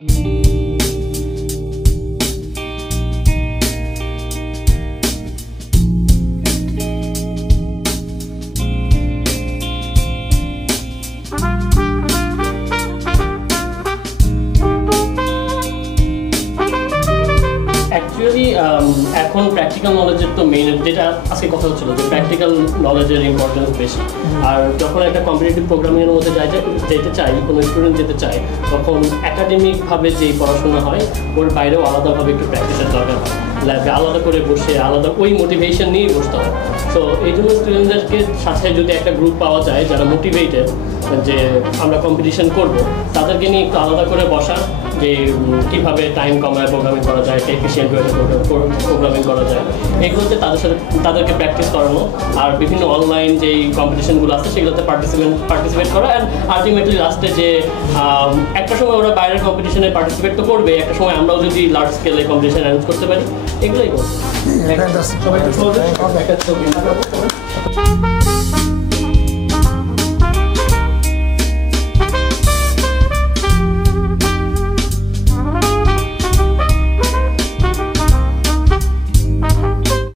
Actually এখন practical নলেজের তো মেইন যেটা আজকে কথা হচ্ছিল যে প্র্যাকটিক্যাল নলেজের ইম্পর্টেন্স বেশি। আর যখন একটা কম্পিটিটিভ প্রোগ্রামিংয়ের মধ্যে যেতে চাই, কোনো স্টুডেন্ট যেতে চায়, তখন একাডেমিকভাবে যেই পড়াশোনা হয় ওর বাইরেও আলাদাভাবে একটু প্র্যাকটিসের দরকার হয়। ল্যাবে আলাদা করে বসে আলাদা ওই মোটিভেশন নিয়েই বসতে হয়। সো এই জন্য স্টুডেন্টদেরকে সাথে যদি একটা গ্রুপ পাওয়া যায় যারা মোটিভেটেড যে আমরা কম্পিটিশন করব, তাদেরকে নিয়ে একটু আলাদা করে বসা, যে কীভাবে টাইম কমায় প্রোগ্রামিং করা যায়, এফিসিয়েন্ট ওয়েতে প্রোগ্রামিং করা যায়, এগুলোতে তাদেরকে প্র্যাকটিস করানো। আর বিভিন্ন অনলাইন যেই কম্পিটিশনগুলো আছে সেগুলোতে পার্টিসিপেট করা। অ্যান্ড আলটিমেটলি লাস্টে যে একটা সময় ওরা বাইরের কম্পিটিশনে পার্টিসিপেট তো করবে, একটা সময় আমরাও যদি লার্জ স্কেলে কম্পিটিশন অ্যারেঞ্জ করতে পারি, এগুলোই করবো।